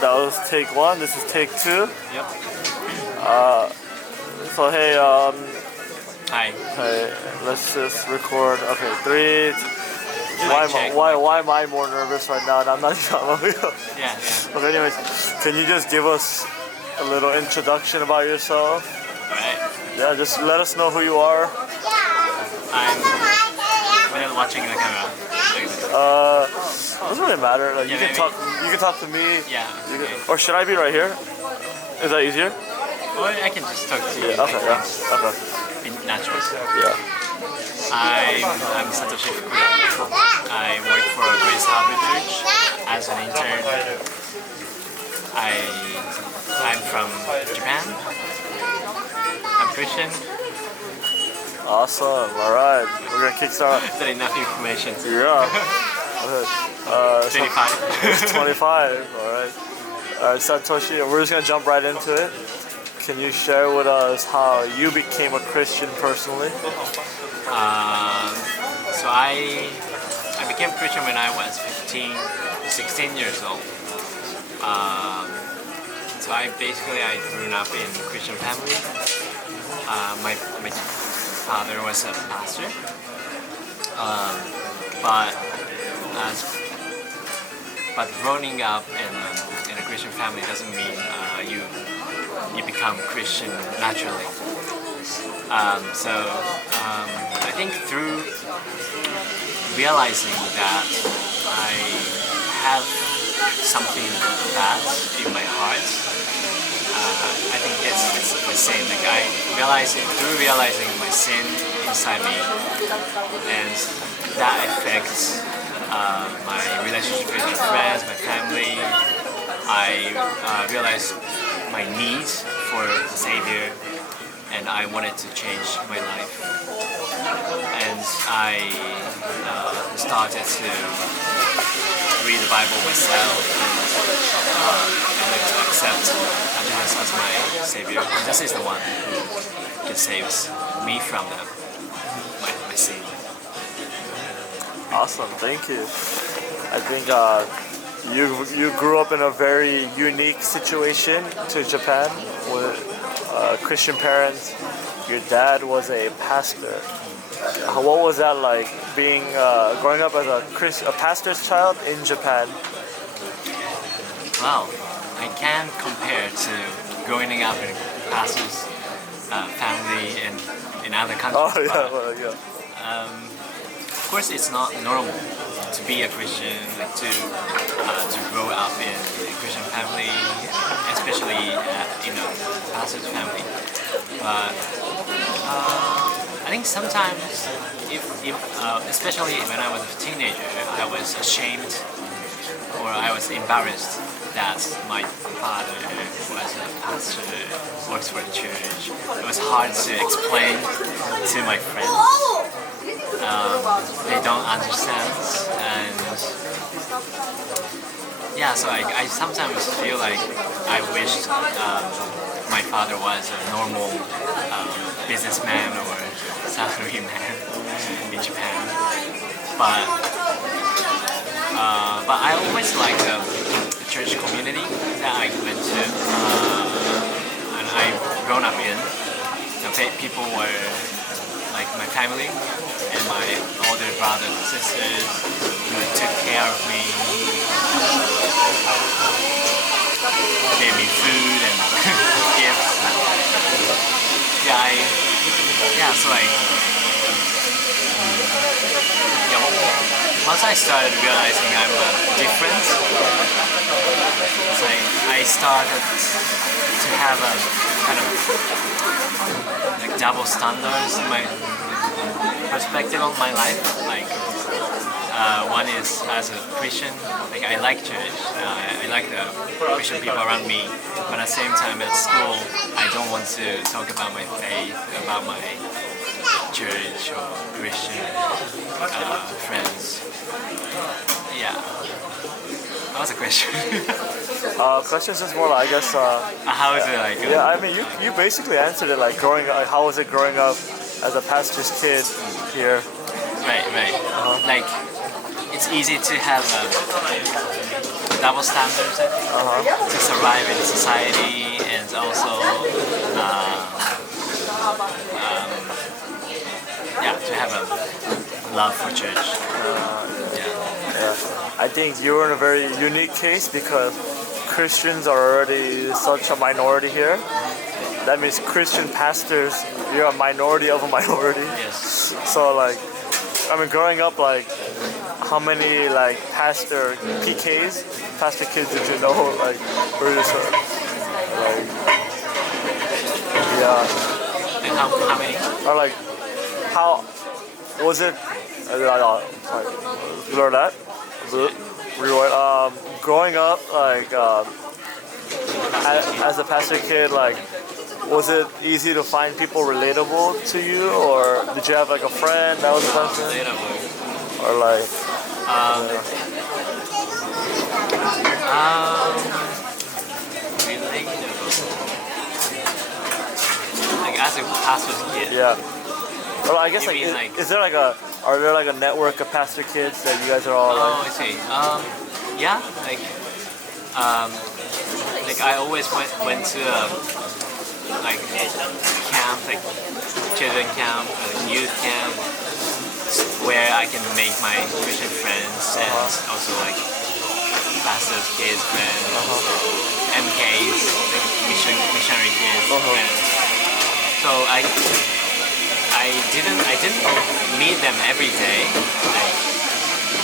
that was take one. This is take two. Yep. So hey, Hi. hey, let's just record. Okay, three. Check. Why am I more nervous right now? And I'm not even. Yeah. Okay, anyways, can you just give us a little introduction about yourself? Alright. Yeah, just let us know who you are. When I'm watching the camera. Doesn't really matter. Like, Yeah, you can maybe. talk. You can talk to me. Yeah. Okay. Or should I be right here? Is that easier? Or I can just talk to you. Okay. Yeah. Okay. In natural. Yeah. I'm Satoshi. I work for a Grace Harvard Church as an intern. I'm from Japan. I'm Christian. Awesome. All right. We're gonna kickstart. Is that enough information? Yeah. 25. 25. All right. Satoshi, we're just gonna jump right into it. Can you share with us how you became a Christian personally? So I became Christian when I was 16 years old. So I grew up in a Christian family. My father was a pastor, but growing up in a Christian family doesn't mean you become Christian naturally. I think through realizing that I have something bad in my heart, I think it's the same. Like through realizing my sin inside me, and that affects my relationship with my friends, my family. I realized my need for a savior, and I wanted to change my life. And I started to read the Bible myself and to accept Jesus as my savior. Jesus is the one who saves me from my sin. Awesome. Thank you. I think you grew up in a very unique situation to Japan with Christian parents. Your dad was a pastor. What was that like, being growing up as a pastor's child in Japan? Wow, I can't compare to growing up in a pastor's family in other countries. Oh yeah, well, yeah. Of course, it's not normal to be a Christian, like to grow up in a Christian family, especially in a pastor's family. But I think sometimes, especially when I was a teenager, I was ashamed or I was embarrassed that my father was a pastor, works for the church. It was hard to explain to my friends. They don't understand, and yeah, so I sometimes feel like I wished my father was a normal businessman or salaryman in Japan, but I always liked the church community that I went to, and I've grown up in. People were like my family and my older brothers and sisters who took care of me, gave me food and gifts. Once I started realizing I'm different, I started to have a kind of like double standards in my perspective on my life. Like one is as a Christian, like I like church, I like the Christian people around me, but at the same time at school I don't want to talk about my faith, about my church or Christian friends. Yeah, that was a question. Questions is more like, I guess. How is it like? Yeah, I mean, you basically answered it like growing up. Like, how was it growing up as a pastor's kid here? Right. Like, it's easy to have double standards, I think, to survive in society, and also yeah, to have a love for church. Yeah. Yeah. I think you're in a very unique case because Christians are already such a minority here. That means Christian pastors, you're a minority of a minority. Yes. So like, I mean, growing up, like, how many like pastor PKs, pastor kids did you know? Like, were you sort of, like, yeah, And how many? or like, how was it? Sorry, blur that. Rewind. Growing up, like, as a pastor kid, like, was it easy to find people relatable to you, or did you have like a friend that was a pastor, Relatable. or like? Relatable. Like as a pastor's kid. Yeah. Well, I guess You like, mean, like- is there like are there like a network of pastor kids that you guys are all Oh, like? I see. Yeah, like I always went to like camp, like children camp, youth camp, where I can make my Christian friends and also like pastors' kids friends, MKs, like missionary kids friends. So I didn't meet them every day. Like,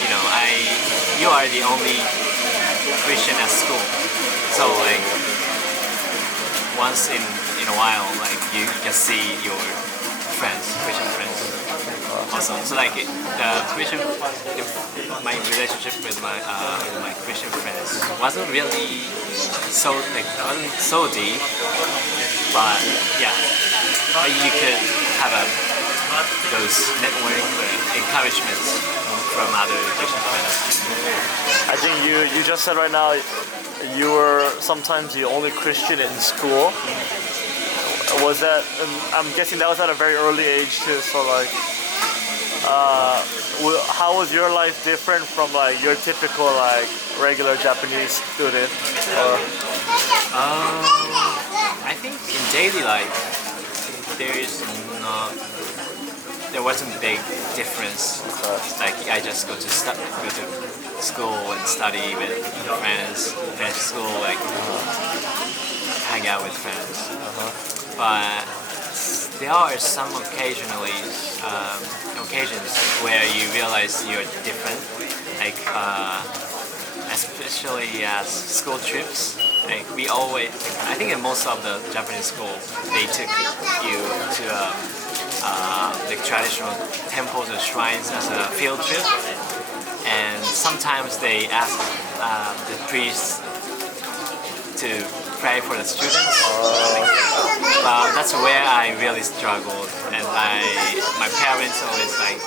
you know, you are the only Christian at school. So like once in a while, like you can see your friends, Christian friends. Also, so like my relationship with my Christian friends wasn't really wasn't so deep, but yeah, you could have those network encouragements from other Christian friends. I think you just said right now you were sometimes the only Christian in school. Was that? I'm guessing that was at a very early age too. So like, how was your life different from like your typical like regular Japanese student? I think in daily life there wasn't a big difference. Like I just go to school and study with friends, finish school, like hang out with friends. But there are some occasions where you realize you're different, like especially as school trips. Like we always, I think in most of the Japanese school, they took you to the traditional temples or shrines as a field trip, and sometimes they ask the priests to pray for the students. That's where I really struggled, and my parents always like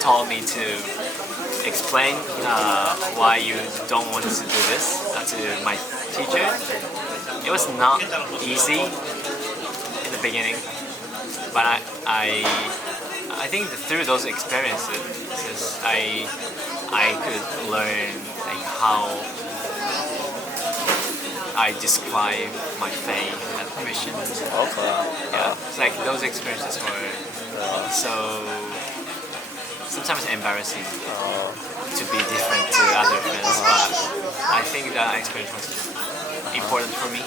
told me to explain why you don't want to do this to my teacher. It was not easy in the beginning, but I think that through those experiences I could learn like how I describe my faith as a Christian. Okay. Yeah, it's like those experiences were so sometimes embarrassing to be different to other friends, but I think that experience was important for me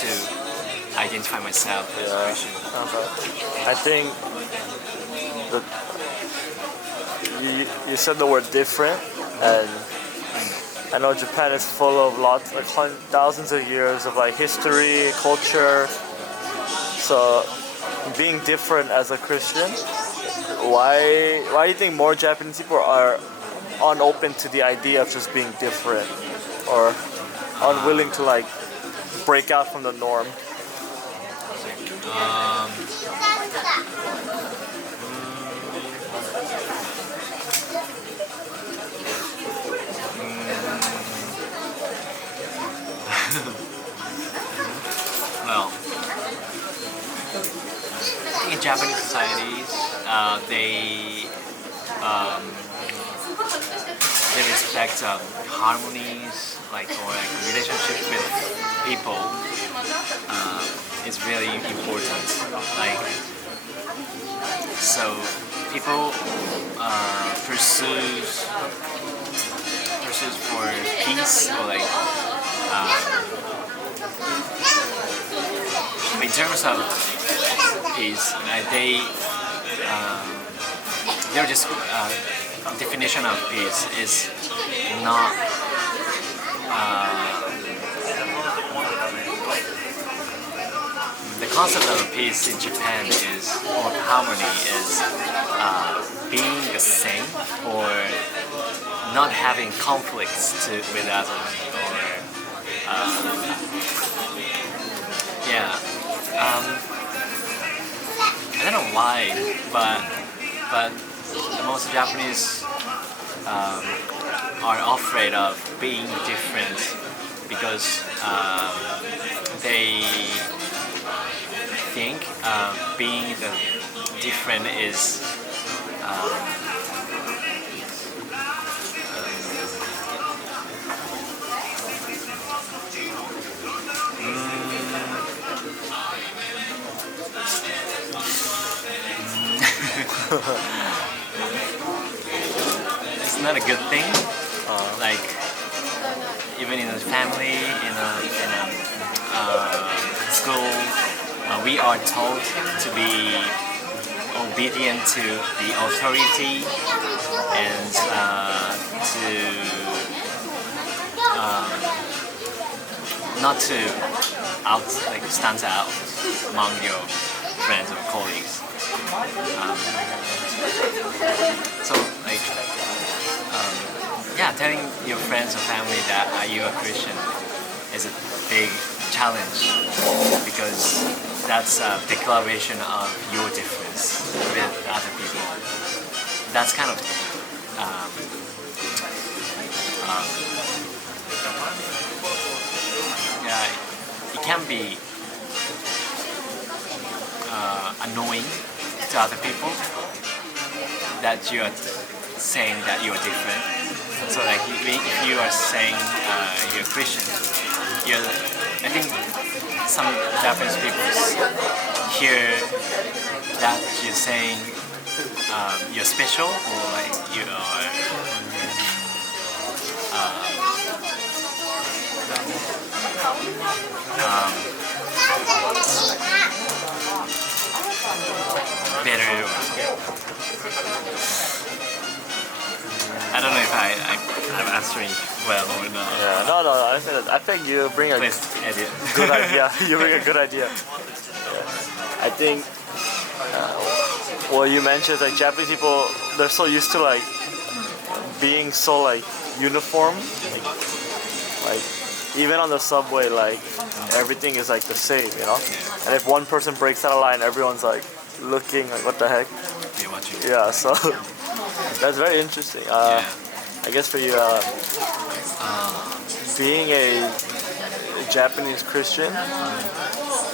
to identify myself as a Christian. Okay. I think that you said the word different, and I know Japan is full of lots, like thousands of years of like history, culture. So being different as a Christian, why do you think more Japanese people are unopen to the idea of just being different, or unwilling to like break out from the norm? Well, in Japanese societies, they they respect harmonies, or relationship with people is really important. Like, so people pursues for peace, or in terms of peace, their just definition of peace is not the concept of peace in Japan is, or harmony is, being the same, or not having conflicts with others, or yeah. I don't know why, but most Japanese are afraid of being different because they think being different is it's not a good thing. Like, even in a family, in a school, we are told to be obedient to the authority and not to stand out among your friends or colleagues. So telling your friends or family that you are Christian is a big challenge, because that's a declaration of your difference with other people. That's kind of it can be annoying to other people that you are saying that you are different. So if you are saying you're Christian, I think some Japanese people hear that you're saying you're special, or you are better. I don't know if I'm answering well or not. Yeah, no. I think you bring a Please edit. good idea. You bring a good idea. Yeah. I think what you mentioned is Japanese people, they're so used to being so uniform. Like even on the subway, everything is the same, Yeah. And if one person breaks out of line, everyone's looking what the heck. You're watching. Yeah, so that's very interesting. Yeah. I guess for you, being a Japanese Christian,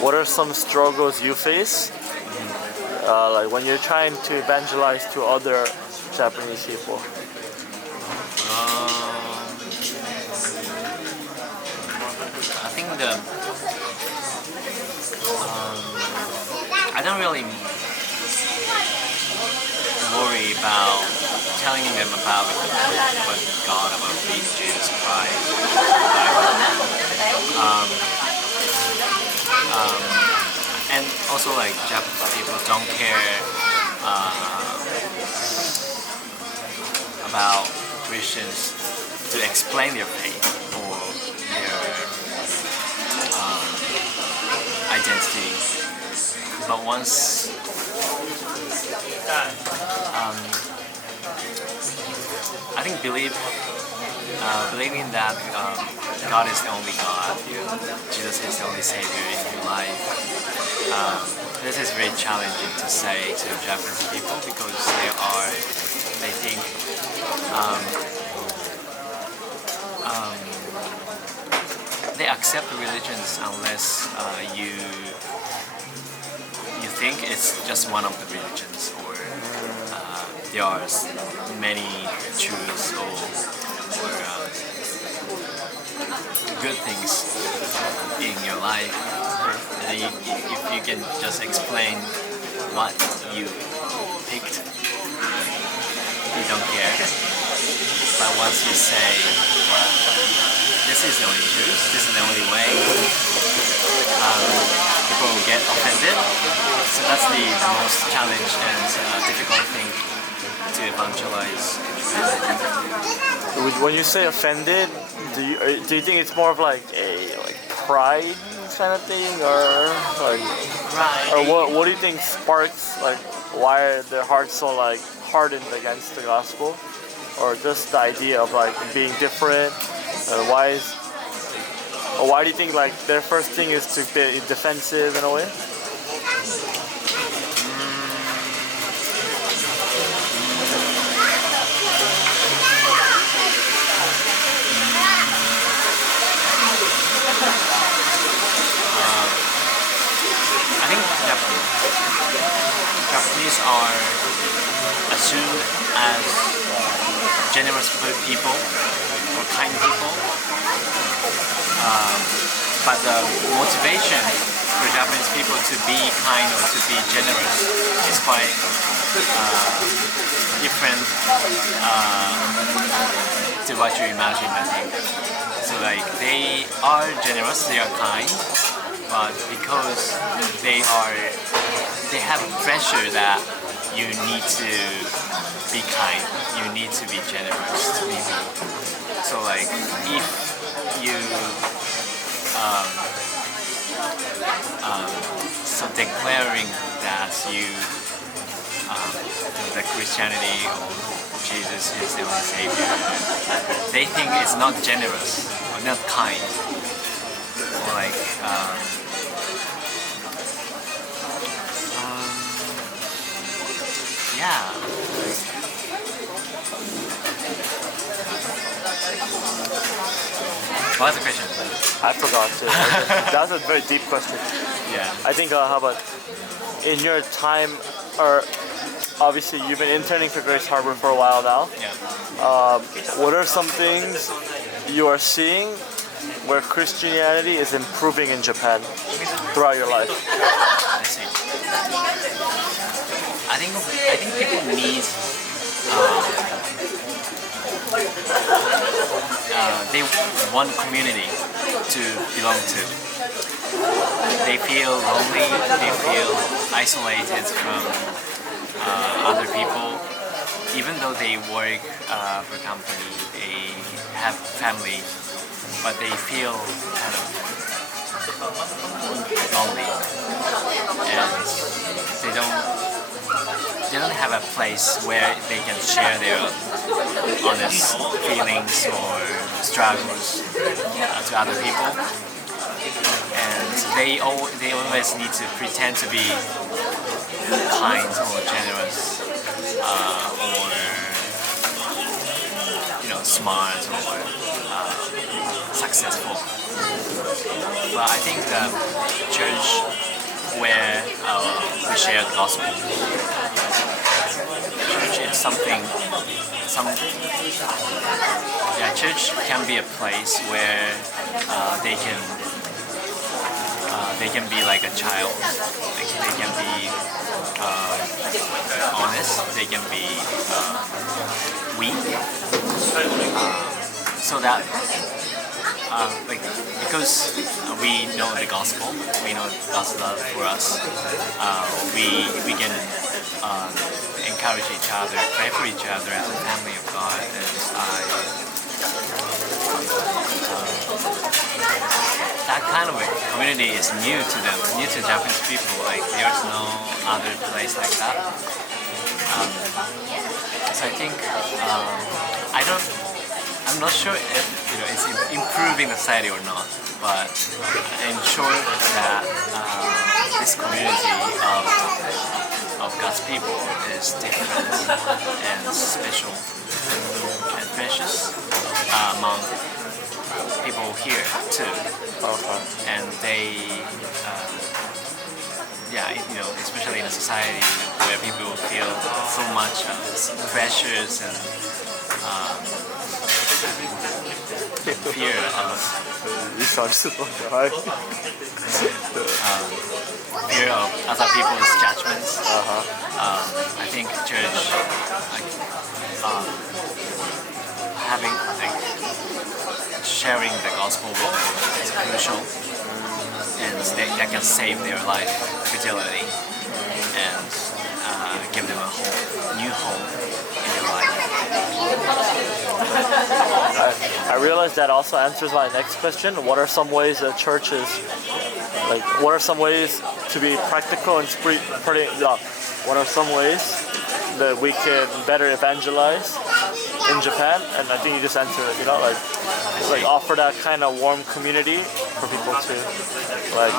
what are some struggles you face? When you're trying to evangelize to other Japanese people. I think I don't really worry about telling them about God, about Jesus Christ. And also Japanese people don't care about Christians to explain their faith or their identity. But once I think believing that God is the only God, Jesus is the only Savior in your life. This is very challenging to say to Japanese people, because they think they accept religions unless you think it's just one of the religions, or there are many truths or good things in your life. And if you can just explain what you picked, you don't care. But once you say, this is the only truth, this is the only way, people will get offended. So that's the most challenge and difficult thing to evangelize. When you say offended, do you think it's more of like a pride kind of thing, or like, Right. or what do you think sparks like why are their hearts so like hardened against the gospel, or just the idea of like being different? Why do you think like their first thing is to be defensive in a way? I think Japanese are assumed as generous people or kind people. But the motivation for Japanese people to be kind or to be generous is quite different to what you imagine, I think. So like they are generous, they are kind, but because they have pressure that you need to be kind, you need to be generous to people. So like if you so declaring that that Christianity or Jesus is the only Savior, they think it's not generous or not kind, or like yeah. What's the question? I forgot to. That's a very deep question. Yeah. I think, how about in your time, or obviously you've been interning for Grace Harbor for a while now. Yeah. What are some things you are seeing where Christianity is improving in Japan throughout your life? I see. I think people need they want community to belong to. They feel lonely, they feel isolated from other people. Even though they work for a company, they have family, but they feel kind of lonely. And they don't have a place where they can share their honest feelings or struggles to other people, and they always need to pretend to be kind or generous or smart or successful. But I think the church where we share the gospel, church is church can be a place where they can be like a child. They can be honest. They can be weak. So that because we know the gospel, we know God's love for us. We can encourage each other, pray for each other as a family of God, and that kind of a community is new to them, new to Japanese people. Like there's no other place like that. So I think I'm not sure if it's improving the society or not, but I'm sure that this community of God's people is different and special and precious among people here too. Okay. And they, especially in a society where people feel so much pressures and fear of Sean just hi. Fear of other people's judgments. Uh-huh. I think church, like, having like sharing the gospel is crucial, and that can save their life fertility and give them a new hope in their life. I realize that also answers my next question. What are some ways that churches, like, what are some ways to be practical and what are some ways that we can better evangelize in Japan? And I think you just answered it, like offer that kind of warm community for people to, like,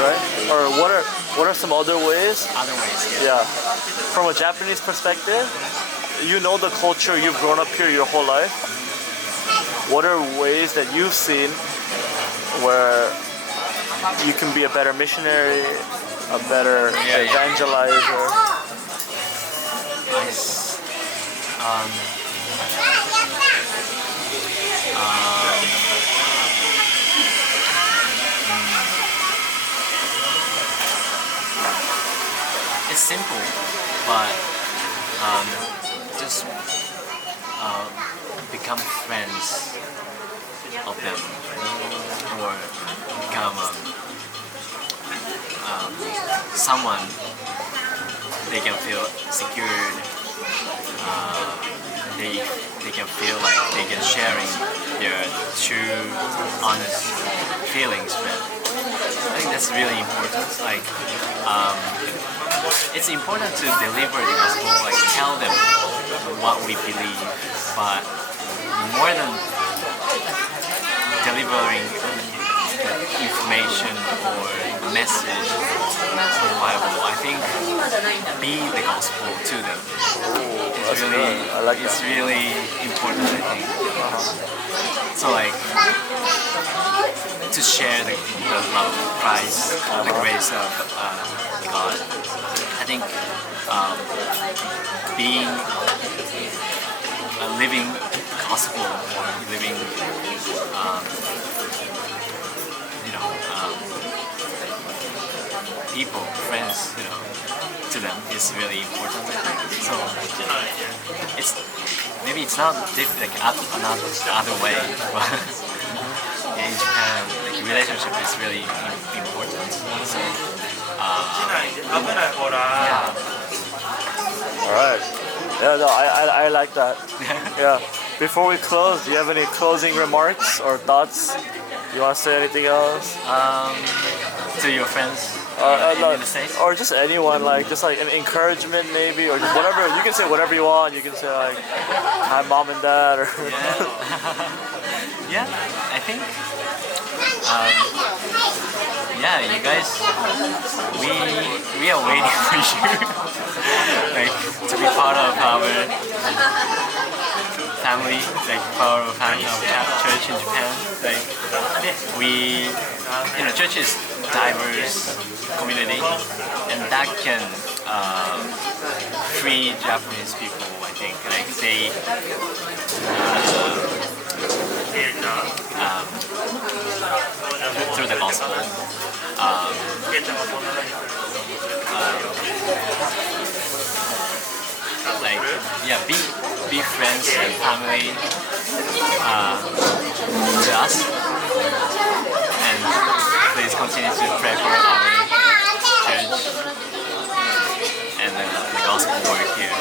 right? Or what are some other ways? Other ways, yeah. Yeah. From a Japanese perspective, you know the culture, you've grown up here your whole life. What are ways that you've seen where you can be a better missionary, a better evangelizer? Nice. It's simple, but just become friends of them, or become someone they can feel secured. They can feel like they can sharing their true, honest feelings with. I think that's really important. Like, it's important to deliver the gospel, like tell them what we believe, but more than delivering the information or message of the Bible, I think be the gospel to them. That's good. I like It's that. really important, I think. So like to share the love of Christ, the grace of God. I think being a living gospel or living, people, friends, to them is really important. So it's not like another way, but in Japan, like relationship is really important. So yeah. All right. Yeah, no, I like that. Yeah. Before we close, do you have any closing remarks or thoughts? You want to say anything else? To your friends in the States? Or just anyone, like just like an encouragement maybe, or just whatever. You can say whatever you want. You can say like, "Hi, mom and dad," or Yeah, I think, you guys, we are waiting for you, like to be part of our family, like part of our church in Japan. Like church is diverse community, and that can free Japanese people. I think like they through the gospel. Be friends and family to us, and please continue to pray for our church and the gospel work here.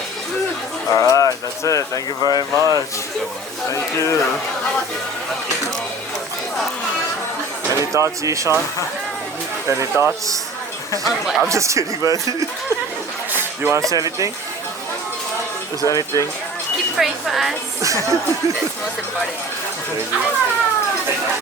All right, that's it. Thank you very much. Thank you. Any thoughts, Ishan? Any thoughts? I'm just kidding, man. You want to say anything? Is there anything? Keep praying for us. That's most important.